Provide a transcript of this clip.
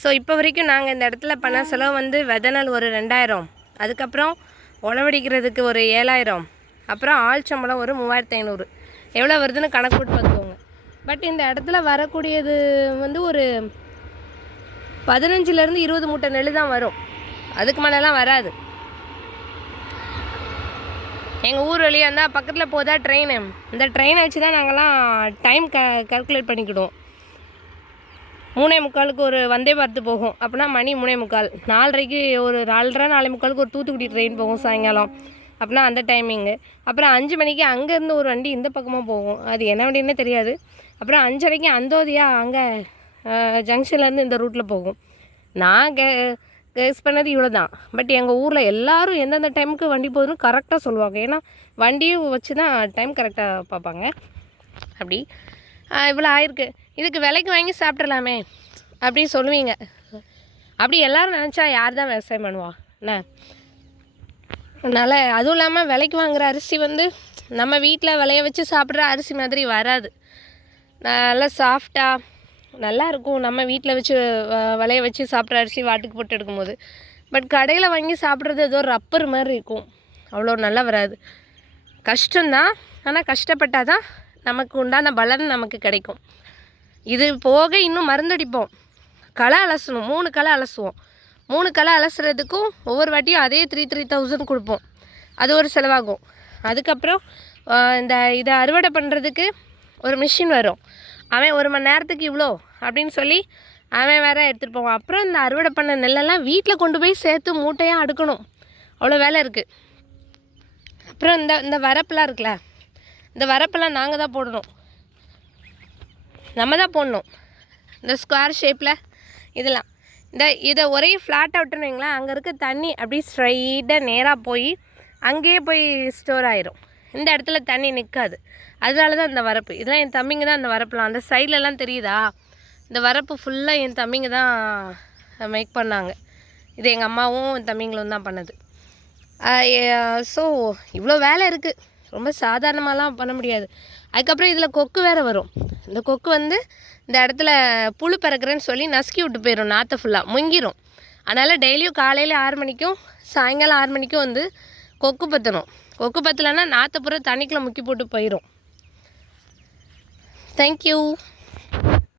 So இப்போ வரைக்கும் நாங்கள் இந்த இடத்துல பண்ண செலவு வந்து விதநல் ஒரு 2000, அதுக்கப்புறம் உழவடிக்கிறதுக்கு ஒரு 7000, அப்புறம் ஆள் சம்பளம் ஒரு 3500. எவ்வளோ வருதுன்னு கணக்கு போட்டு பார்த்துக்கோங்க. பட் இந்த இடத்துல வரக்கூடியது வந்து ஒரு 15லேருந்து 20 மூட்டை நெல் தான் வரும். அதுக்கு மேலெலாம் வராது. எங்கள் ஊர் வழியாக இருந்தால் பக்கத்தில் போதா ட்ரெயின். இந்த ட்ரெயினை வச்சு தான் நாங்கள்லாம் டைம் கால்குலேட் பண்ணிக்கிடுவோம். 3:45 ஒரு வந்தே பாரத்து போகும். அப்படின்னா மணி 3:45. 4:30 ஒரு 4:30 4:45 ஒரு தூத்துக்குடி ட்ரெயின் போகும் சாயங்காலம். அப்படின்னா அந்த டைமிங்கு. அப்புறம் 5 மணிக்கு அங்கேருந்து ஒரு வண்டி இந்த பக்கமாக போகும். அது என்ன வண்டின்னே தெரியாது. அப்புறம் 5:30 அந்தோதியா அங்கே ஜங்ஷன்லேருந்து இந்த ரூட்டில் போகும். நான் கெஸ் பண்ணது இவ்வளோ தான். பட் எங்கள் ஊரில் எல்லோரும் எந்தெந்த டைமுக்கு வண்டி போகுதுன்னு கரெக்டாக சொல்லுவாங்க. ஏன்னா வண்டியும் வச்சு தான் டைம் கரெக்டாக பார்ப்பாங்க. அப்படி இவ்வளோ ஆயிருக்கு. இதுக்கு விலைக்கு வாங்கி சாப்பிட்றலாமே அப்படின்னு சொல்லுவீங்க. அப்படி எல்லோரும் நினச்சா யார் தான் விவசாயம் பண்ணுவா என்ன? அதனால் அதுவும் இல்லாமல் விலைக்கு வாங்குகிற அரிசி வந்து நம்ம வீட்டில் விளைய வச்சு சாப்பிட்ற அரிசி மாதிரி வராது. நல்லா சாஃப்டாக நல்லா இருக்கும். நம்ம வீட்டில் வச்சு விளைய வச்சு சாப்பிட்ற அரிசி வாட்டுக்கு போட்டு எடுக்கும்போது. பட் கடையில் வாங்கி சாப்பிட்றது ஏதோ ரப்பர் மாதிரி இருக்கும். அவ்வளோ நல்லா வராது. கஷ்டம்தான். ஆனால் கஷ்டப்பட்டால் தான் நமக்கு உண்டான பலன் நமக்கு கிடைக்கும். இது போக இன்னும் மருந்தடிப்போம். களை அலசணும். 3 களை அலசுவோம். 3 களை அலசுறதுக்கும் ஒவ்வொரு வாட்டியும் அதே 3,000 கொடுப்போம். அது ஒரு செலவாகும். அதுக்கப்புறம் இதை அறுவடை பண்ணுறதுக்கு ஒரு மிஷின் வரும். அவன் 1 மணி நேரத்துக்கு இவ்வளோ அப்படின்னு சொல்லி அவன் வேறு எடுத்துகிட்டு போவான். அப்புறம் இந்த அறுவடை பண்ண நெல்லெல்லாம் வீட்டில் கொண்டு போய் சேர்த்து மூட்டையாக அடுக்கணும். அவ்வளோ வேலை இருக்குது. அப்புறம் இந்த வரப்பெல்லாம் இருக்குல்ல, இந்த வரப்பெல்லாம் நாங்கள் தான் போடணும். நம்ம தான் போடணும். இந்த ஸ்கொயர் ஷேப்பில் இதெல்லாம் இதை ஒரே ஃப்ளாட்டாக விட்டுன்னு வைங்களேன். அங்கே இருக்க தண்ணி அப்படி ஸ்ட்ரைட்டாக நேராக போய் அங்கேயே போய் ஸ்டோர் ஆயிரும். இந்த இடத்துல தண்ணி நிற்காது. அதனால தான் இந்த வரப்பு. இதெல்லாம் என் தம்பிங்க தான் இந்த வரப்புலாம். அந்த சைட்லலாம் தெரியுதா? இந்த வரப்பு ஃபுல்லாக என் தம்பிங்க தான் மேக் பண்ணாங்க. இது எங்கள் அம்மாவும் என் தம்பிங்களும் தான் பண்ணது. ஸோ இவ்வளோ வேலை இருக்குது. ரொம்ப சாதாரணமாலாம் பண்ண முடியாது. அதுக்கப்புறம் இதில் கொக்கு வேறு வரும். இந்த கொக்கு வந்து இந்த இடத்துல புழு பறக்கிறேன்னு சொல்லி நசுக்கி விட்டு போயிடும். நாற்றை ஃபுல்லாக முங்கிரும். அதனால் டெய்லியும் காலையில் 6 மணிக்கும் சாயங்காலம் 6 மணிக்கும் வந்து கொக்கு பற்றணும். கொக்கு பற்றலைன்னா நாற்றை பூரா தண்ணிக்குள்ளே முக்கி போட்டு போயிடும். தேங்க்யூ.